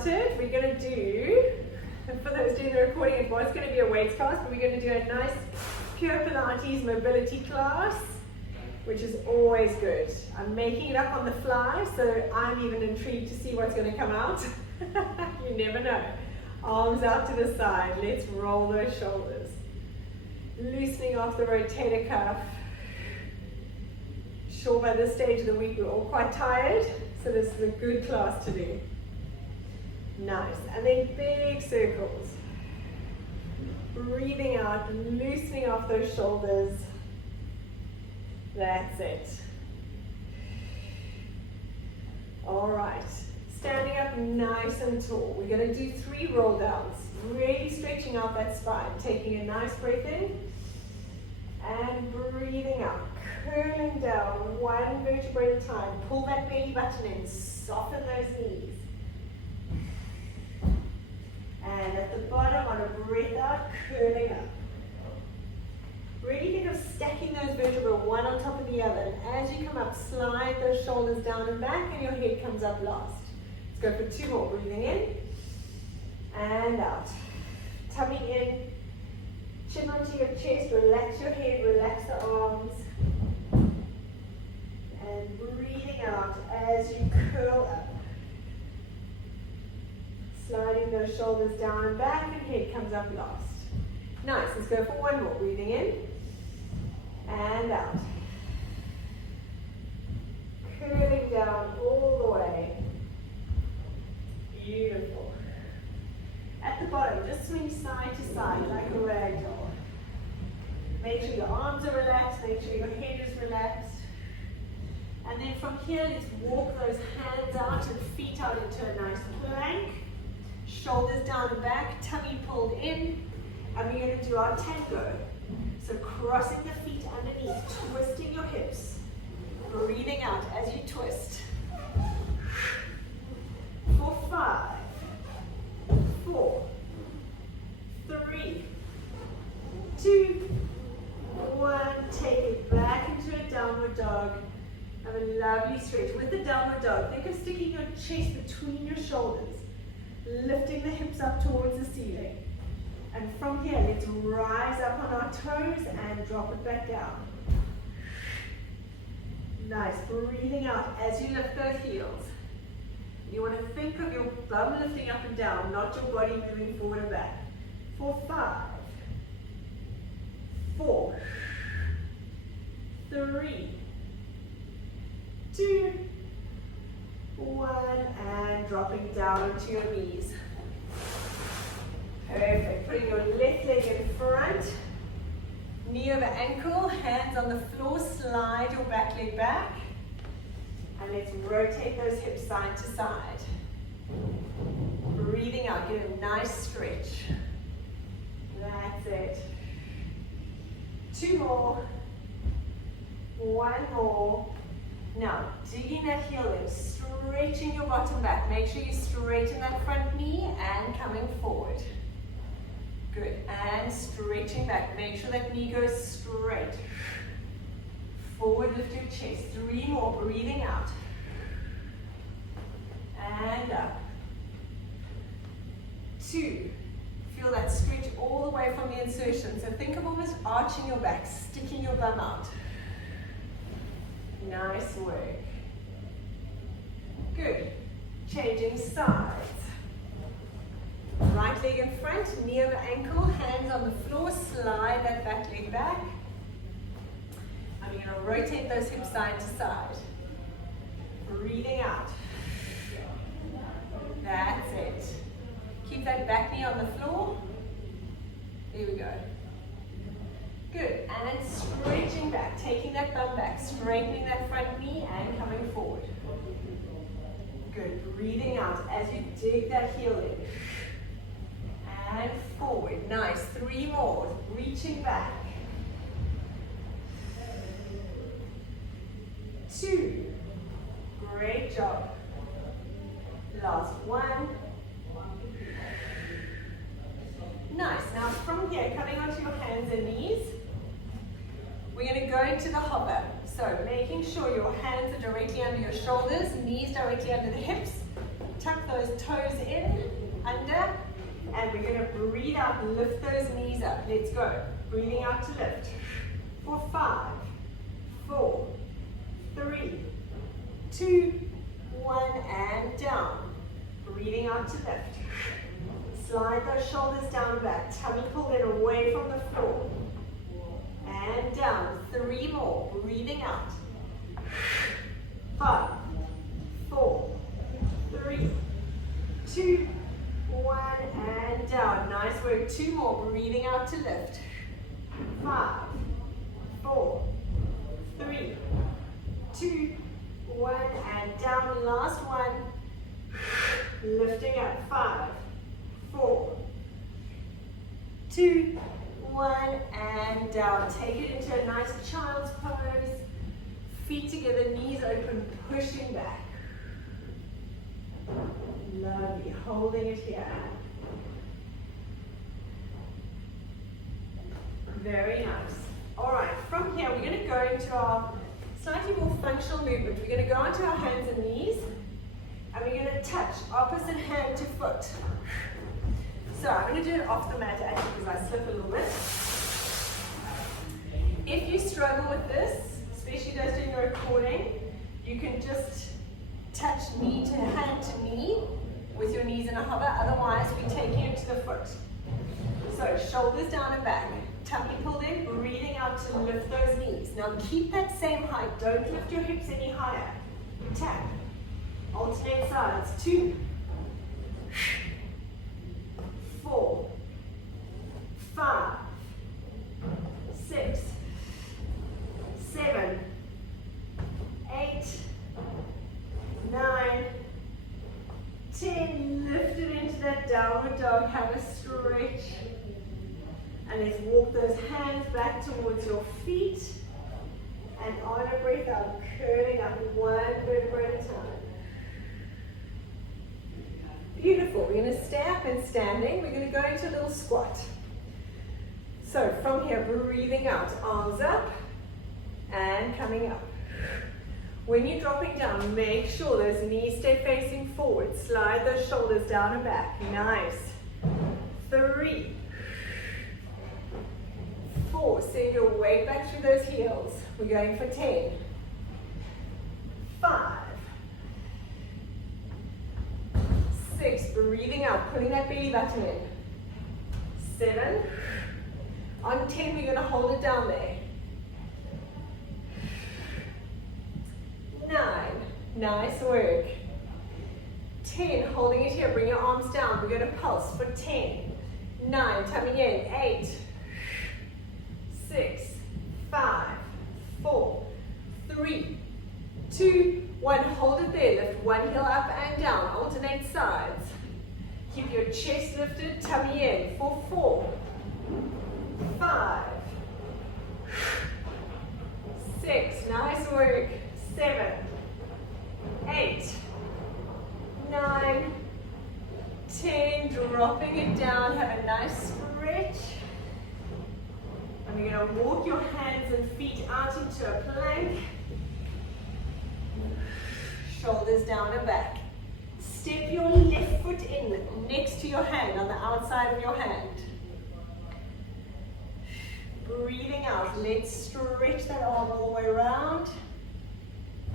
wanted, we're going to do, and for those doing the recording, it was going to be a weights class, but we're going to do a nice pure Pilates mobility class, which is always good. I'm making it up on the fly, so I'm even intrigued to see what's going to come out. You never know. Arms out to the side. Let's roll those shoulders. Loosening off the rotator cuff. Sure, by this stage of the week we're all quite tired, so this is a good class to do. Nice. And then big circles. Breathing out, loosening off those shoulders. That's it. All right. Standing up nice and tall. We're going to do 3 roll downs. Really stretching out that spine. Taking a nice breath in. And breathing out. Curling down. 1 vertebra at a time. Pull that belly button in. Soften those knees. And at the bottom, on a breath out, curling up. Really think of stacking those vertebrae one on top of the other. And as you come up, slide those shoulders down and back, and your head comes up last. Let's go for 2 more. Breathing in and out. Tummy in. Chin onto your chest. Relax your head. Relax the arms. And breathing out as you curl up. Sliding those shoulders down and back, and head comes up last. Nice. Let's go for 1 more. Breathing in and out. Curling down all the way. Beautiful. At the bottom, just swing side to side like a rag doll. Make sure your arms are relaxed. Make sure your head is relaxed. And then from here, let's walk those hands out and feet out into a nice plank. Shoulders down and back, tummy pulled in, and we're going to do our tango. So crossing the feet underneath, twisting your hips, breathing out as you twist. For 5, 4, 3, 2, 1. Take it back into a downward dog. Have a lovely stretch. With the downward dog, think of sticking your chest between your shoulders. Lifting the hips up towards the ceiling. And from here, let's rise up on our toes and drop it back down. Nice. Breathing out as you lift those heels. You want to think of your bum lifting up and down, not your body moving forward and back. For 5, 4, 3, 2, 1, and dropping down onto your knees. Perfect. Putting your left leg in front, knee over ankle, hands on the floor, slide your back leg back, and let's rotate those hips side to side. Breathing out, get a nice stretch. That's it. 2 more. 1 more. Now, digging that heel in, stretching your bottom back. Make sure you straighten that front knee and coming forward. Good. And stretching back. Make sure that knee goes straight. Forward, lift your chest. 3 more. Breathing out. And up. 2. Feel that stretch all the way from the insertion. So think of almost arching your back, sticking your bum out. Nice work. Good. Changing sides. Right leg in front, knee over ankle, hands on the floor, slide that back leg back. And you're going to rotate those hips side to side. Breathing out. That's it. Keep that back knee on the floor. There we go. Good, and stretching back, taking that bum back, straightening that front knee and coming forward. Good, breathing out as you dig that heel in. And forward, nice, 3 more, reaching back. 2, great job. Last 1. Nice, now from here, coming onto your hands and knees, we're going to go into the hopper. So making sure your hands are directly under your shoulders, knees directly under the hips, Tuck those toes in, under, and we're going to breathe out, lift those knees up. Let's go. Breathing out to lift. For 5, 4, 3, 2, 1, and down. Breathing out to lift. Slide those shoulders down and back. Tummy pulled in away from the floor. And down. 3 more. Breathing out. 5, 4, 3, 2, 1, and down. Nice work. 2 more. Breathing out to lift. 5, 4, 3, 2, 1, and down. Last one. Lifting up. 5, 4, 2, 1, and down. Take it into a nice child's pose. Feet together, knees open, pushing back. Lovely. Holding it here. Very nice. All right, from here, we're going to go into our slightly more functional movement. We're going to go onto our hands and knees, and we're going to touch opposite hand to foot. So I'm going to do it off the mat actually because I slip a little bit. If you struggle with this, especially those doing the recording, you can just touch knee to hand to knee with your knees in a hover. Otherwise, we take you into the foot. So shoulders down and back, tummy pulled in, breathing out to lift those knees. Now keep that same height. Don't lift your hips any higher. Tap. Alternate sides. 2, 4, 5, 6, 7, 8, 9, 10. Lift it into that downward dog. Have a stretch. And let's walk those hands back towards your feet. And on a breath out, curling up one vertebra at a time. Beautiful. We're going to stay up and standing. We're going to go into a little squat. So from here, breathing out, arms up and coming up. When you're dropping down, make sure those knees stay facing forward. Slide those shoulders down and back. Nice. 3, 4. Send your weight back through those heels. We're going for 10. 5, 6. Breathing out, pulling that belly button in. 7. On 10, we're going to hold it down there. 9. Nice work. 10. Holding it here. Bring your arms down. We're going to pulse for 10. 9. Tummy in. 8. 6. 5. 4. 3. 2. 1. Hold it there. Lift one heel up and down. Alternate sides. Keep your chest lifted. Tummy in for 4. 5. 6. Nice work. 7. 8. 9. 10. Dropping it down. Have a nice stretch. And we're going to walk your hands and feet out into a plank. Shoulders down and back. Step your left foot in next to your hand, on the outside of your hand. Breathing out. Let's stretch that arm all the way around.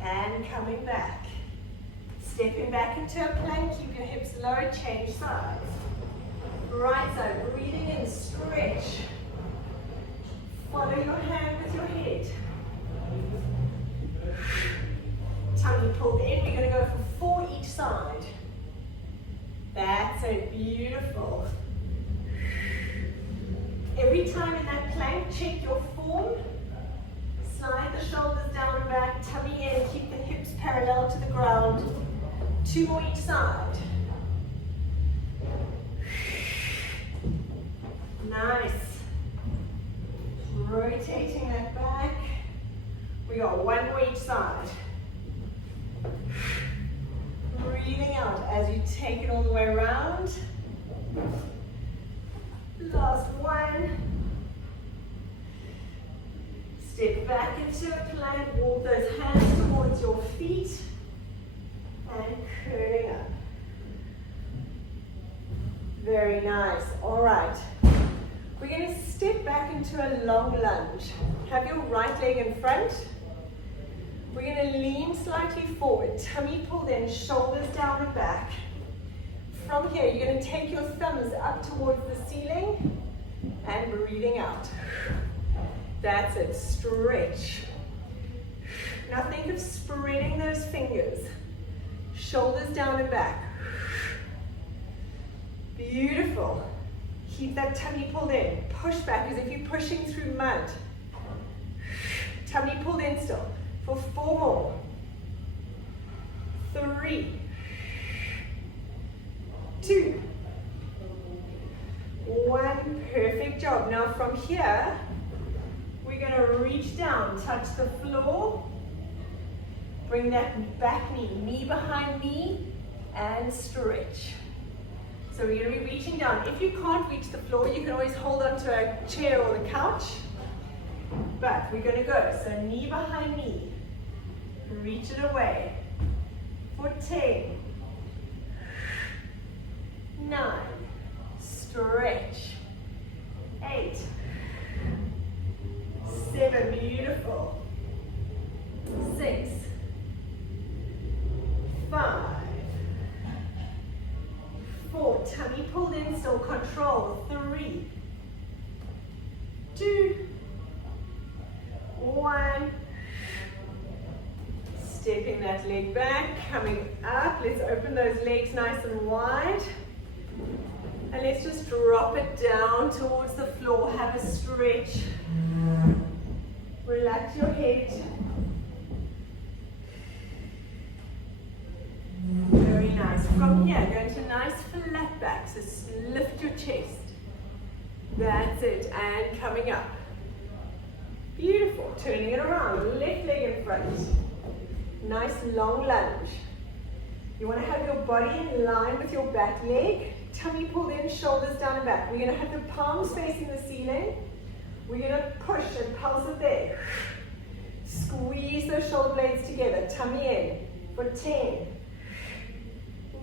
And coming back. Stepping back into a plank. Keep your hips low. Change sides. Right side. Breathing in. Stretch. Follow your hand with your head. Tummy pulled in. We're going to go for 4 each side. That's it. Beautiful. Every time in that plank, check your form. Slide the shoulders down and back. Tummy in. Keep the hips parallel to the ground. 2 more each side. Nice. Rotating that back. We got 1 more each side. Breathing out as you take it all the way around. Last one. Step back into a plank. Walk those hands towards your feet. And curling up. Very nice. All right. We're going to step back into a long lunge. Have your right leg in front. We're going to lean slightly forward. Tummy pulled in, shoulders down and back. From here, you're going to take your thumbs up towards the ceiling and breathing out. That's it. Stretch. Now think of spreading those fingers. Shoulders down and back. Beautiful. Keep that tummy pulled in. Push back as if you're pushing through mud. Tummy pulled in still. For 4 more. 3. 2. 1. Perfect job. Now from here, we're going to reach down, touch the floor. Bring that back knee, knee behind knee, and stretch. So we're going to be reaching down. If you can't reach the floor, you can always hold onto a chair or the couch. But we're going to go. So knee behind knee. Reach it away. For 10. 9. Stretch. 8. 7. Beautiful. 6. 5. 4. Tummy pulled in, still control. 3. 2. 1. Stepping that leg back, coming up. Let's open those legs nice and wide. And let's just drop it down towards the floor. Have a stretch. Relax your head. Very nice. From here, go into nice flat back. So lift your chest. That's it. And coming up. Beautiful. Turning it around. Left leg in front. Nice long lunge. You want to have your body in line with your back leg. Tummy pulled in, shoulders down and back. We're going to have the palms facing the ceiling. We're going to push and pulse it there. Squeeze those shoulder blades together. Tummy in. For 10.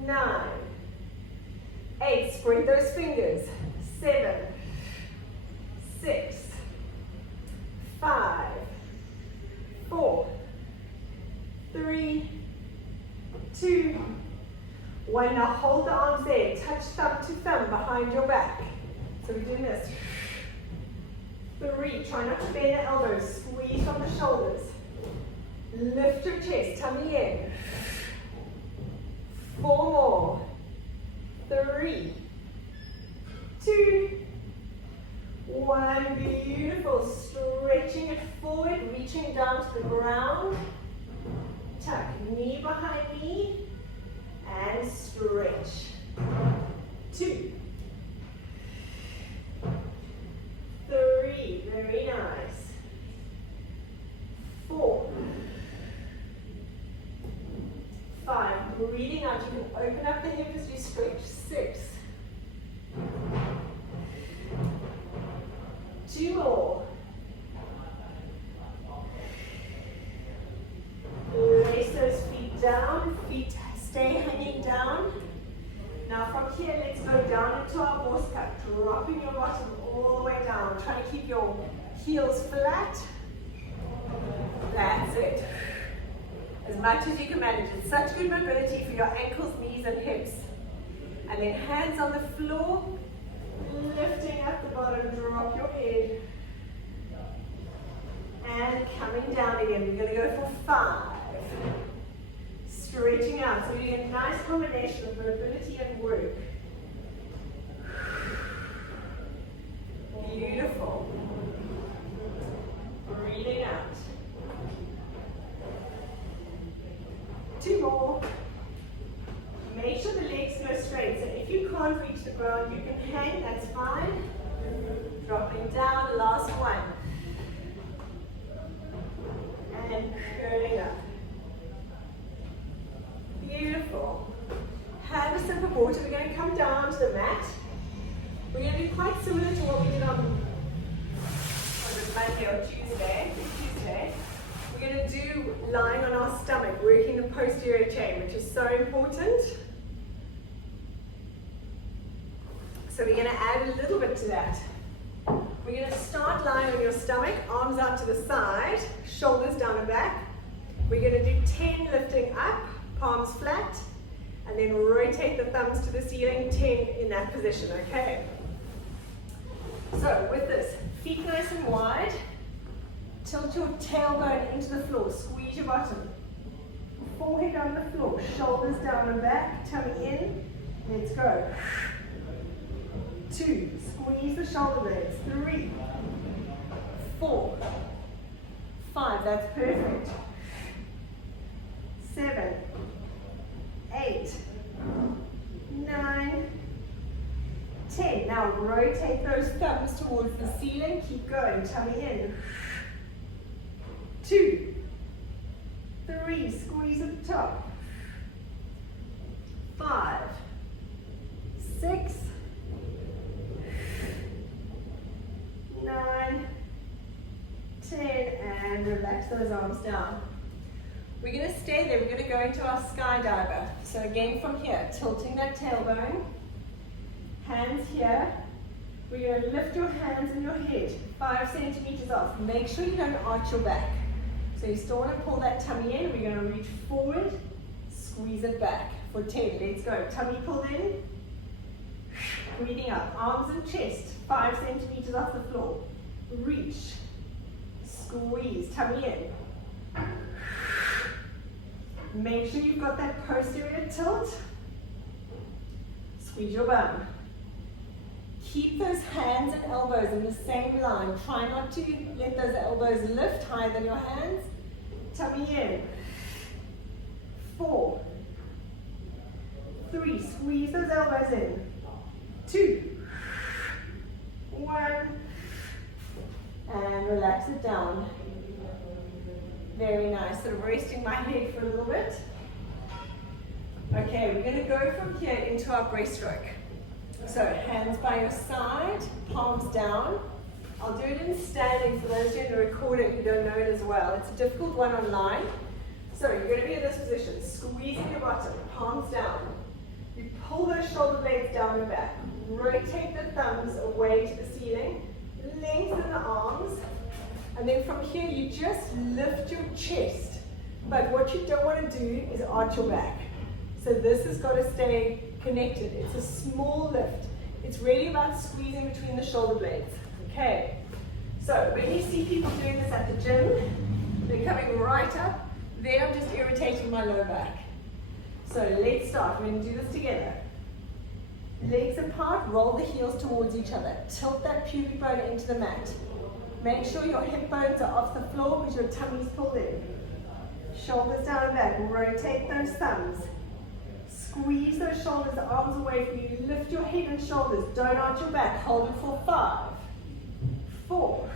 9. 8. Spread those fingers. 7. 6. 5. 4. 3. 2. 1. Now hold the arms there. Touch thumb to thumb behind your back. So we're doing this. 3. Try not to bend the elbows. Squeeze from the shoulders. Lift your chest. Tummy in. 4 more. 3. 2. 1. Beautiful. Stretching it forward. Reaching down to the ground. Tuck. Knee behind knee. And stretch. 2. 3. Very nice. 4. 5. Breathing out. You can open up the hip as you stretch. 6. 2 more. Lace those feet down. Feet stay hanging down. Now from here, let's go down into our horse cup. Dropping your bottom all the way down. Try to keep your heels flat. That's it. As much as you can manage. It's such good mobility for your ankles, knees, and hips. And then hands on the floor. Lifting up the bottom. Drop your head. And coming down again. We're going to go for 5. Stretching out. So you're getting a nice combination of mobility and work. Beautiful. Breathing out. 2 more. Make sure the legs go straight. So if you can't reach the ground, you can hang, that's fine. Dropping down, last one. And curling up. Beautiful. Have a sip of water. We're going to come down to the mat. We're going to be quite similar to what we did on this Monday or Tuesday. We're going to do lying on our stomach, working the posterior chain, which is so important. So we're going to add a little bit to that. We're going to start lying on your stomach, arms out to the side, shoulders down and back. We're going to do 10 lifting up, palms flat, and then rotate the thumbs to the ceiling, 10 in that position, okay? So with this, feet nice and wide, tilt your tailbone into the floor, squeeze your bottom. Forehead on the floor, shoulders down and back, tummy in, let's go. 2, squeeze the shoulder blades, 3, 4, 5, that's perfect. 7, 8, 9, 10. Now rotate those thumbs towards the ceiling, keep going, tummy in. 2, 3, squeeze at the top. 5, 6, 9, 10, and relax those arms down. We're going to stay there. We're going to go into our skydiver. So again from here, tilting that tailbone, hands here. We're going to lift your hands and your head 5 centimeters off. Make sure you don't arch your back. So you still want to pull that tummy in. We're going to reach forward, squeeze it back for 10. Let's go. Tummy pulled in, breathing up. Arms and chest 5 centimeters off the floor. Reach, squeeze, tummy in. Make sure you've got that posterior tilt. Squeeze your bum. Keep those hands and elbows in the same line. Try not to let those elbows lift higher than your hands. Tummy in. 4, 3, squeeze those elbows in. 2, 1, and relax it down. Very nice. Sort of resting my head for a little bit. Okay, we're going to go from here into our breaststroke. So hands by your side, palms down. I'll do it in standing for those of you in the recording who don't know it as well. It's a difficult one online. So you're going to be in this position, squeezing your bottom, palms down. You pull those shoulder blades down and back. Rotate the thumbs away to the ceiling. Lengthen the arms. And then from here, you just lift your chest. But what you don't want to do is arch your back. So this has got to stay connected. It's a small lift. It's really about squeezing between the shoulder blades. Okay. So when you see people doing this at the gym, they're coming right up. There I'm just irritating my lower back. So let's start. We're going to do this together. Legs apart, roll the heels towards each other. Tilt that pubic bone into the mat. Make sure your hip bones are off the floor because your tummy's pulled in. Shoulders down and back. Rotate those thumbs. Squeeze those shoulders, the arms away from you. Lift your head and shoulders. Don't arch your back. Hold it for 5, 4,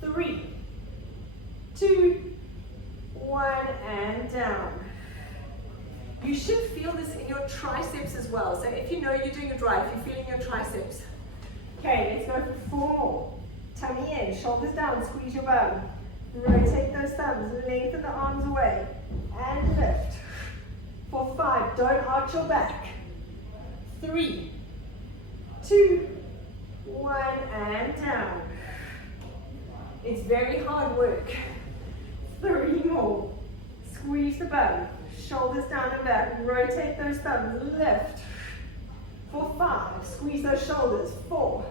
3, 2, 1, and down. You should feel this in your triceps as well. So if you know you're doing it right, if you're feeling your triceps. Okay, let's go for 4 more. Tummy in, shoulders down, squeeze your bum. Rotate those thumbs, lengthen the arms away, and lift. For 5, don't arch your back. 3, 2, 1, and down. It's very hard work. 3 more. Squeeze the bum, shoulders down and back, rotate those thumbs, lift. For 5, squeeze those shoulders. 4,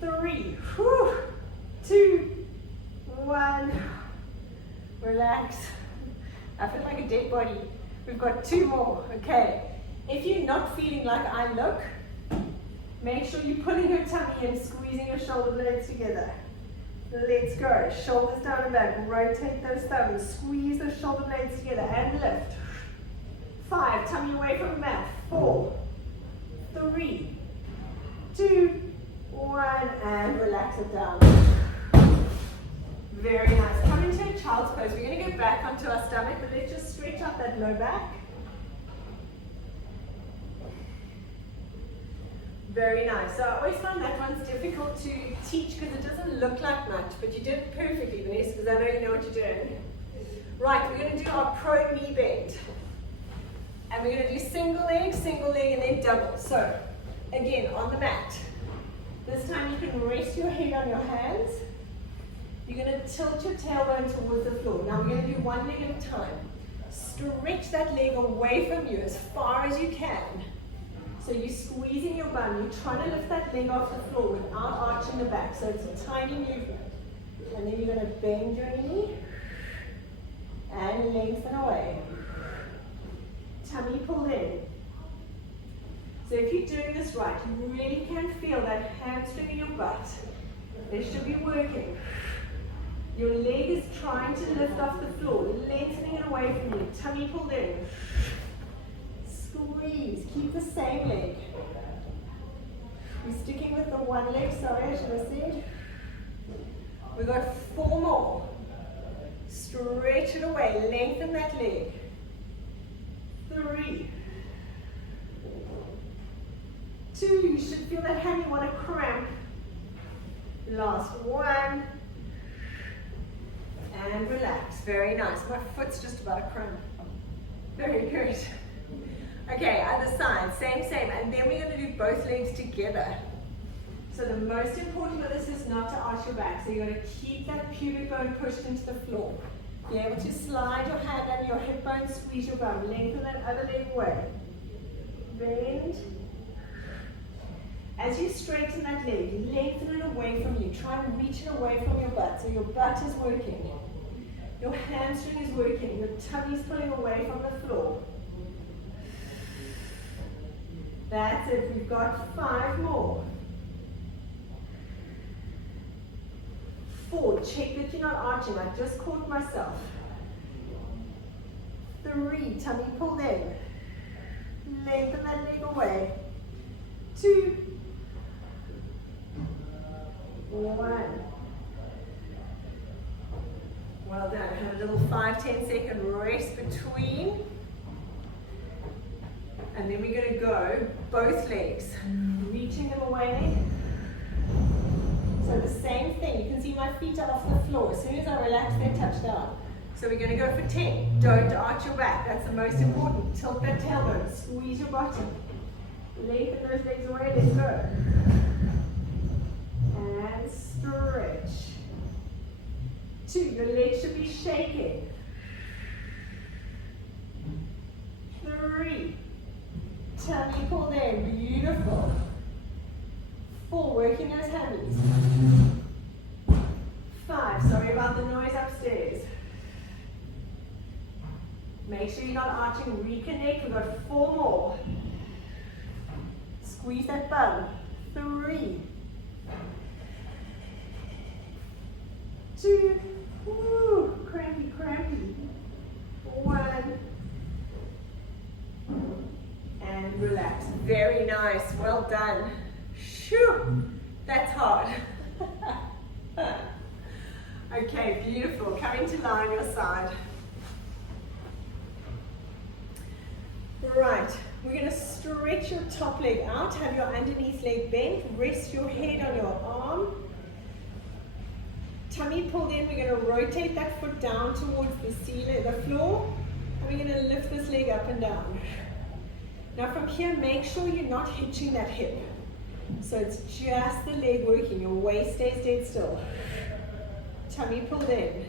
3, 2, 1. Relax. I feel like a dead body. We've got 2 more. Okay. If you're not feeling like I look, make sure you're pulling your tummy in, squeezing your shoulder blades together. Let's go. Shoulders down and back. Rotate those thumbs. Squeeze those shoulder blades together and lift. 5. Tummy away from the mat. 4, 3, 2, 1, and relax it down. Very nice. Come into a child's pose. We're going to go back onto our stomach, but let's just stretch out that low back. Very nice. So I always find that one's difficult to teach because it doesn't look like much, but you did it perfectly, Vanessa, because I know you know what you're doing. Right, we're going to do our pro knee bend. And we're going to do single leg, and then double. So Again, on the mat. This time you can rest your head on your hands. You're going to tilt your tailbone towards the floor. Now we're going to do one leg at a time. Stretch that leg away from you as far as you can. So you're squeezing your bum. You're trying to lift that leg off the floor without arching the back. So it's a tiny movement. And then you're going to bend your knee and lengthen away. Tummy pull in. So if you're doing this right, you really can feel that hamstring in your butt. They should be working. Your leg is trying to lift off the floor, lengthening it away from you. Tummy pulled in. Squeeze. Keep the same leg. We're sticking with the one leg, sorry, I should have said. We've got 4 more. Stretch it away. Lengthen that leg. 3. 2. You should feel that hand. You want to cramp. Last 1. And relax. Very nice. My foot's just about to cramp. Very good. Okay, other side. Same. And then we're going to do both legs together. So the most important with this is not to arch your back. So you're going to keep that pubic bone pushed into the floor. Be able to slide your hand under your hip bone, squeeze your bum. Lengthen that other leg away. Bend. As you straighten that leg, lengthen it away from you. Try and reach it away from your butt. So your butt is working. Your hamstring is working. Your tummy's pulling away from the floor. That's it. We've got 5 more. 4. Check that you're not arching. I just caught myself. 3. Tummy pulled in. Lengthen that leg away. 2. 1. Well done. Have a little 5-10 second rest between. And then we're going to go both legs. Reaching them away. So the same thing. You can see my feet are off the floor. As soon as I relax, they touch down. So we're going to go for 10. Don't arch your back. That's the most important. Tilt that tailbone. Squeeze your bottom. Lengthen those legs away. Let's go. And stretch. 2. Your legs should be shaking. 3. Tummy pulled in. Beautiful. 4. Working those hammies. 5. Sorry about the noise upstairs. Make sure you're not arching. Reconnect. We've got 4 more. Squeeze that bum. 3. 2. Woo, crampy. 1. And relax. Very nice. Well done. Shoo, that's hard. Okay, beautiful. Coming to lie on your side. Right, we're going to stretch your top leg out. Have your underneath leg bent. Rest your head on your arm. Tummy pulled in. We're going to rotate that foot down towards the ceiling, the floor. And we're going to lift this leg up and down. Now from here, make sure you're not hitching that hip. So it's just the leg working. Your waist stays dead still. Tummy pulled in.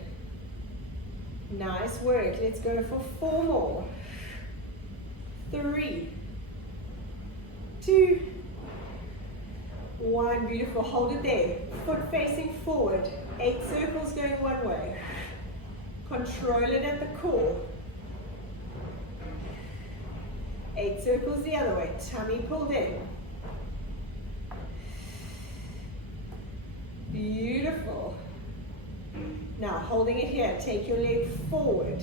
Nice work. Let's go for 4 more. 3. 2. 1. Beautiful. Hold it there. Foot facing forward. 8 circles going one way. Control it at the core. 8 circles the other way. Tummy pulled in. Beautiful. Now holding it here, take your leg forward,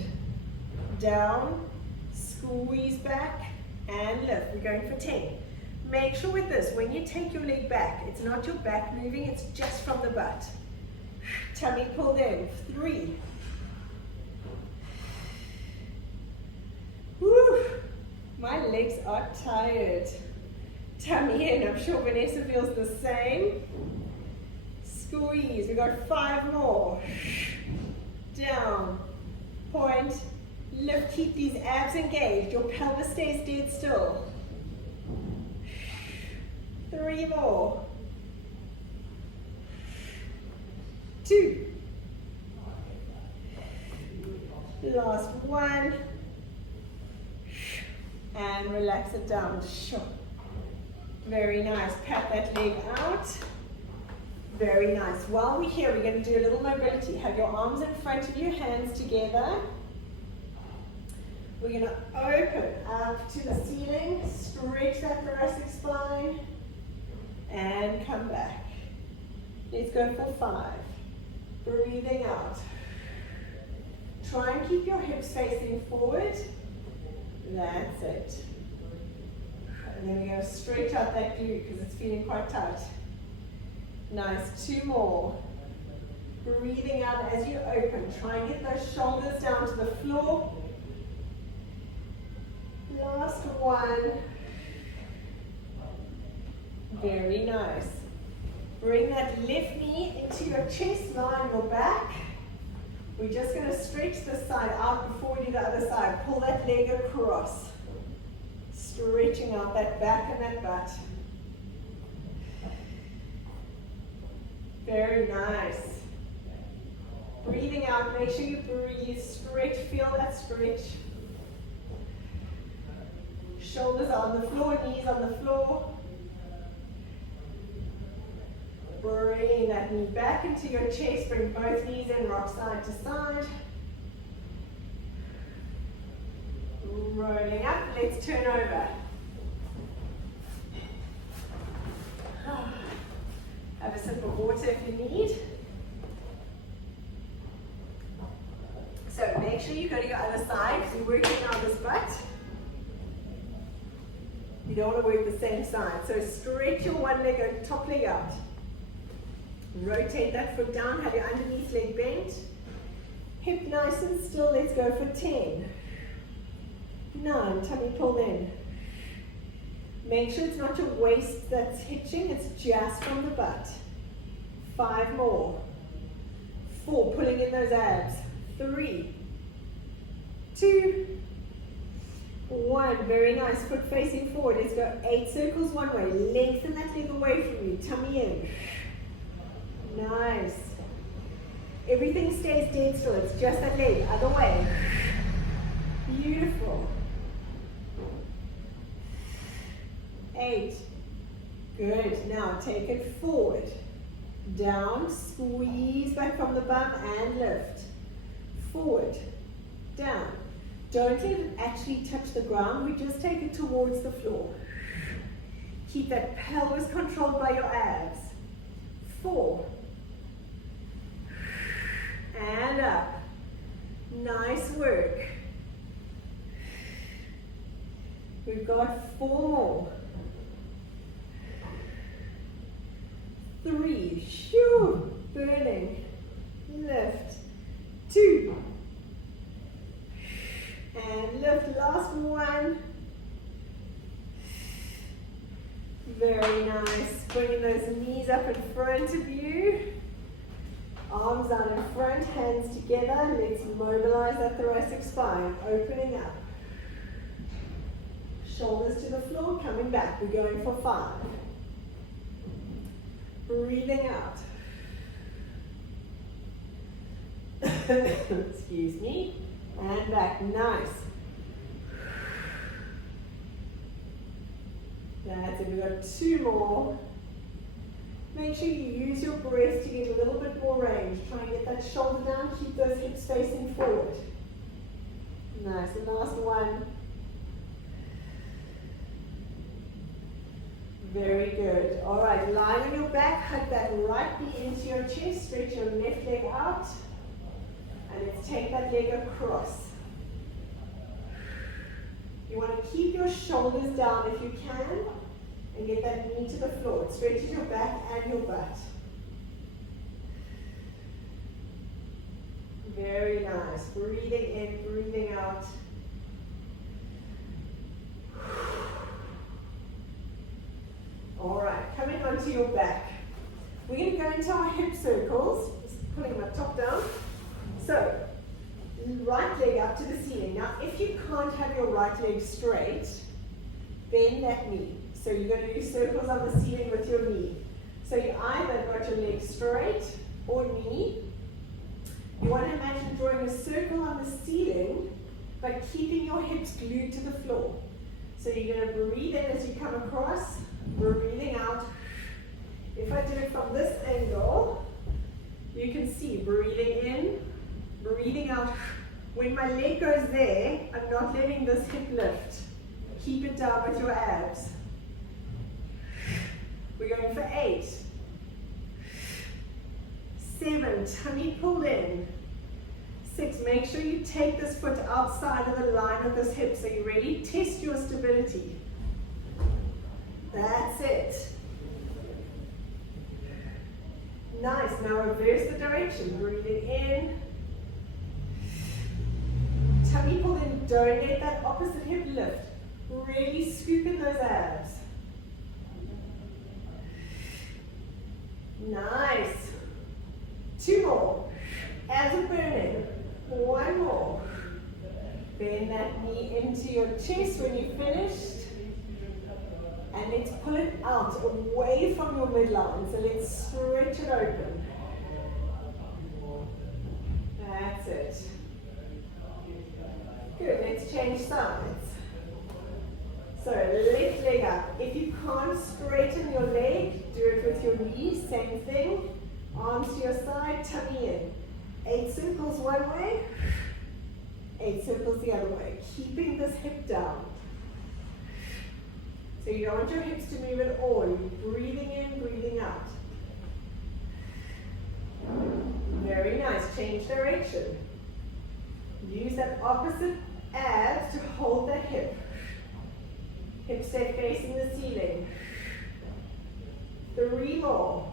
down, squeeze back, and lift. We're going for 10. Make sure with this, when you take your leg back, it's not your back moving, it's just from the butt. Tummy pulled in. 3. Woo! My legs are tired. Tummy in. I'm sure Vanessa feels the same. Squeeze. We got 5 more. Down. Point. Lift. Keep these abs engaged. Your pelvis stays dead still. 3 more. 2. Last 1. And relax it down. Very nice. Pat that leg out. Very nice. While we're here, we're going to do a little mobility. Have your arms in front of you, hands together. We're going to open up to the ceiling, stretch that thoracic spine, and come back. Let's go for 5. Breathing out. Try and keep your hips facing forward. That's it. And then we're going to stretch out that glute because it's feeling quite tight. Nice. 2 more. Breathing out as you open. Try and get those shoulders down to the floor. Last 1. Very nice. Bring that left knee into your chest, line your back. We're just going to stretch this side out before we do the other side. Pull that leg across. Stretching out that back and that butt. Very nice. Breathing out, make sure you breathe, stretch, feel that stretch. Shoulders on the floor, knees on the floor. Bring that knee back into your chest, bring both knees in, rock side to side. Rolling up, let's turn over. Have a sip of water if you need. So make sure you go to your other side because you're working on this butt. You don't want to work the same side. So stretch your one leg, top leg out. Rotate that foot down, have your underneath leg bent. Hip nice and still, let's go for 10. 9, tummy pulled in. Make sure it's not your waist that's hitching, it's just from the butt. 5 more. 4, pulling in those abs. 3, 2, 1. Very nice, foot facing forward. Let's go 8 circles one way. Lengthen that leg away from you, tummy in. Nice. Everything stays dead still, it's just that leg, other way. Beautiful. 8. Good. Now take it forward. Down, squeeze back from the bum and lift. Forward, down. Don't let it actually touch the ground, we just take it towards the floor. Keep that pelvis controlled by your abs. 4. And up. Nice work. We've got 4 more. 3. Shoo. Burning. Lift. 2. And lift. Last 1. Very nice. Bringing those knees up in front of you. Arms out in front, hands together. Let's mobilize that thoracic spine. Opening up. Shoulders to the floor, coming back. We're going for 5. Breathing out. Excuse me. And back. Nice. That's it. We've got 2 more. Make sure you use your breath to get a little bit more range. Try and get that shoulder down. Keep those hips facing forward. Nice. And last 1. Very good. All right. Lie on your back. Hug that right knee into your chest. Stretch your left leg out. And let's take that leg across. You want to keep your shoulders down if you can. And get that knee to the floor. It stretches your back and your butt. Very nice. Breathing in, breathing out. All right, coming onto your back. We're going to go into our hip circles. Just putting my top down. So, right leg up to the ceiling. Now, if you can't have your right leg straight, bend that knee. So you're going to do circles on the ceiling with your knee. So you either got your leg straight or knee. You want to imagine drawing a circle on the ceiling, but keeping your hips glued to the floor. So you're going to breathe in as you come across, breathing out. If I do it from this angle, you can see breathing in, breathing out. When my leg goes there, I'm not letting this hip lift. Keep it down with your abs. We're going for 8, 7, tummy pulled in. 6, make sure you take this foot outside of the line of this hip so you really test your stability. That's it. Nice, now reverse the direction, breathing in. Tummy pulled in, don't let that opposite hip lift. Really scoop in those abs. Nice. 2 more. Abs are burning. 1 more. Bend that knee into your chest when you've finished. And let's pull it out away from your midline. So let's stretch it open. That's it. Good, let's change sides. So left leg up. If you can't straighten your leg, do it with your knee, same thing. Arms to your side, tummy in. 8 circles one way, 8 circles the other way. Keeping this hip down. So you don't want your hips to move at all. You're breathing in, breathing out. Very nice, change direction. Use that opposite abs to hold the hip. Hip stay facing the ceiling. 3 more.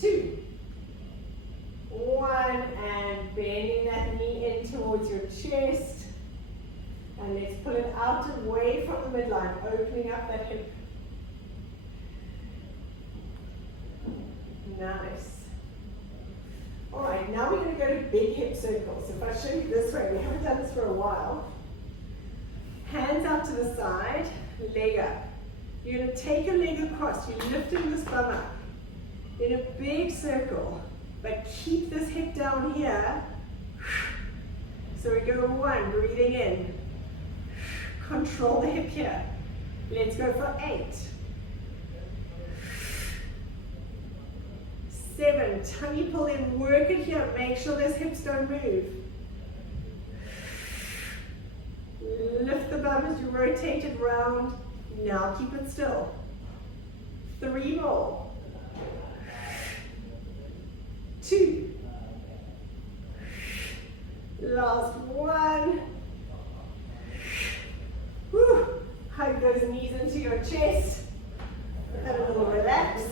2. 1, and bending that knee in towards your chest. And let's pull it out away from the midline, opening up that hip. Nice. All right, now we're going to go to big hip circles. If I show you this way, we haven't done this for a while. Hands out to the side, leg up. You're going to take your leg across. You're lifting this bum up in a big circle, but keep this hip down here. So we go 1, breathing in. Control the hip here. Let's go for 8. 7, tummy pull in, work it here. Make sure those hips don't move. Lift the bum as you rotate it round. Now keep it still. 3 more. 2. Last 1. Whew. Hug those knees into your chest. Have a little relax.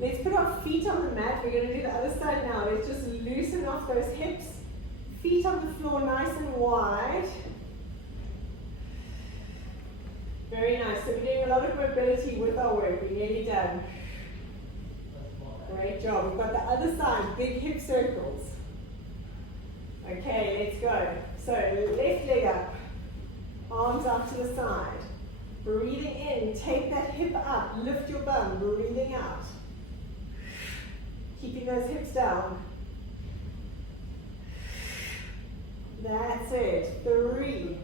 Let's put our feet on the mat. We're going to do the other side now. Let's just loosen off those hips. Feet on the floor, nice and wide. Very nice. So we're doing a lot of mobility with our work. We're nearly done. Great job. We've got the other side, big hip circles. Okay, let's go. So left leg up, arms up to the side. Breathing in, take that hip up, lift your bum, breathing out. Keeping those hips down. That's it. 3.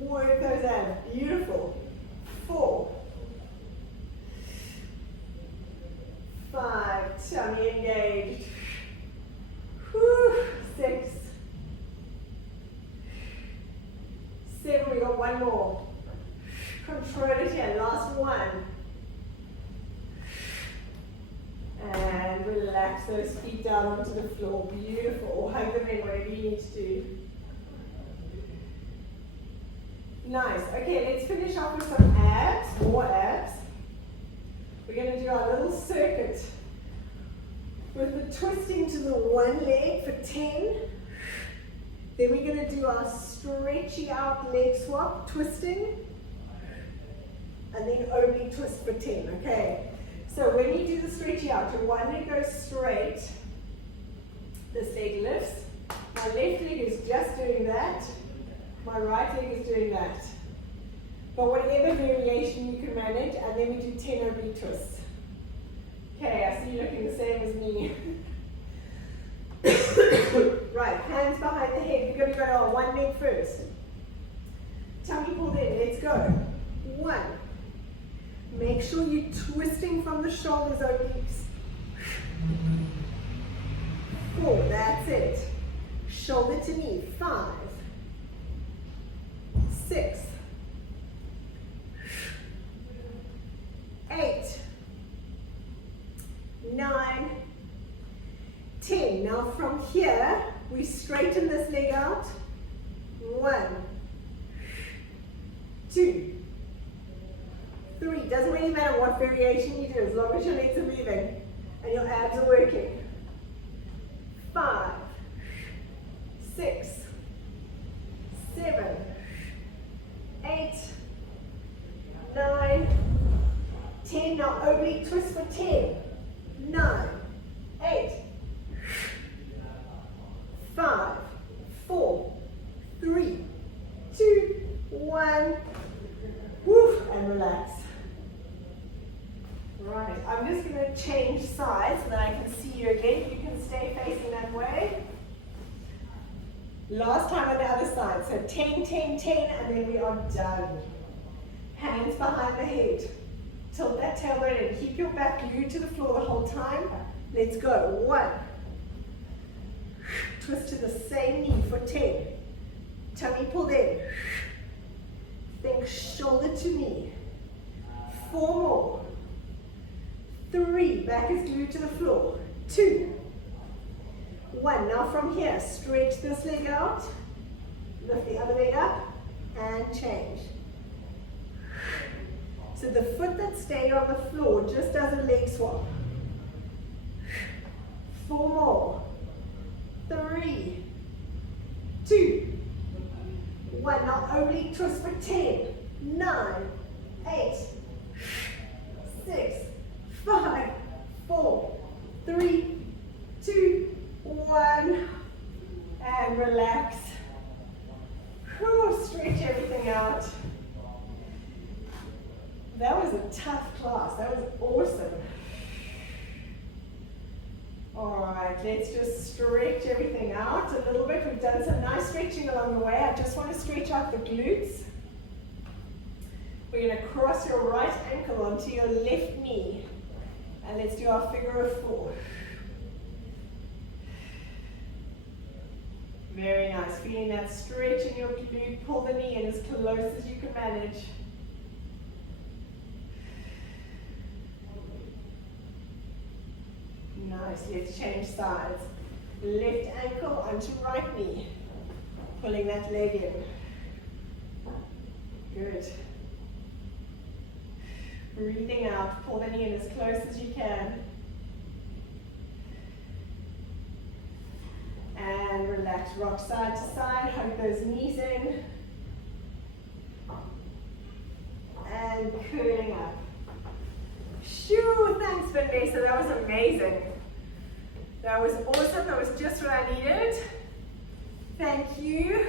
Work those abs. Beautiful. 4. 5. Tummy engaged. Whew. 6. 7. We got 1 more. Control it here. Last 1. And relax those feet down onto the floor. Beautiful. Or hug them in, whatever you need to do. Nice. Okay, let's finish off with some abs, more abs. We're going to do our little circuit with the twisting to the one leg for 10. Then we're going to do our stretchy out leg swap, twisting. And then oblique twist for 10, okay? So when you do the stretchy out, your one leg goes straight. This leg lifts. My left leg is just doing that. My My right leg is doing that. But whatever variation you can manage, and then we do 10 oblique twists. Okay, I see you looking the same as me. Right, hands behind the head. We're going to go on one leg first. Tummy pulled in, let's go. 1. Make sure you're twisting from the shoulders, obliques. 4, that's it. Shoulder to knee, 5. 6. 8. 9. 10. Now from here, we straighten this leg out. 1. 2. 3. Doesn't really matter what variation you do, as long as your legs are moving and your abs are working. 5. 6. 7. 8. 9. 10. Now oblique twist for 10. 9. 8. 5. 4. 3. 2. 1. Woo, and relax. Right, I'm just going to change sides so that I can see you again. You can stay facing that way. Last time on the other side. So 10, 10, 10, and then we are done. Hands behind the head. Tilt that tailbone in. Keep your back glued to the floor the whole time. Let's go. 1. Twist to the same knee for 10. Tummy pulled in. Think shoulder to knee. 4 more. 3. Back is glued to the floor. 2. 1. Now from here, stretch this leg out. Lift the other leg up and change. So the foot that stayed on the floor just does a leg swap. 4 more. 3. 2. 1. Now oblique twist for 10. 9. 8. 6. 5. 4. 3. 2. 1. And relax. Whew, stretch everything out. That was a tough class. That was awesome. Alright, let's just stretch everything out a little bit. We've done some nice stretching along the way. I just want to stretch out the glutes. We're going to cross your right ankle onto your left knee. And let's do our figure of 4. Very nice. Feeling that stretch in your glute. Pull the knee in as close as you can manage. Nice, let's change sides. Left ankle onto right knee. Pulling that leg in. Good. Breathing out, pull the knee in as close as you can. And relax, rock side to side, hug those knees in. And curling up. Shoo, thanks Vanessa, that was amazing. That was awesome, that was just what I needed. Thank you.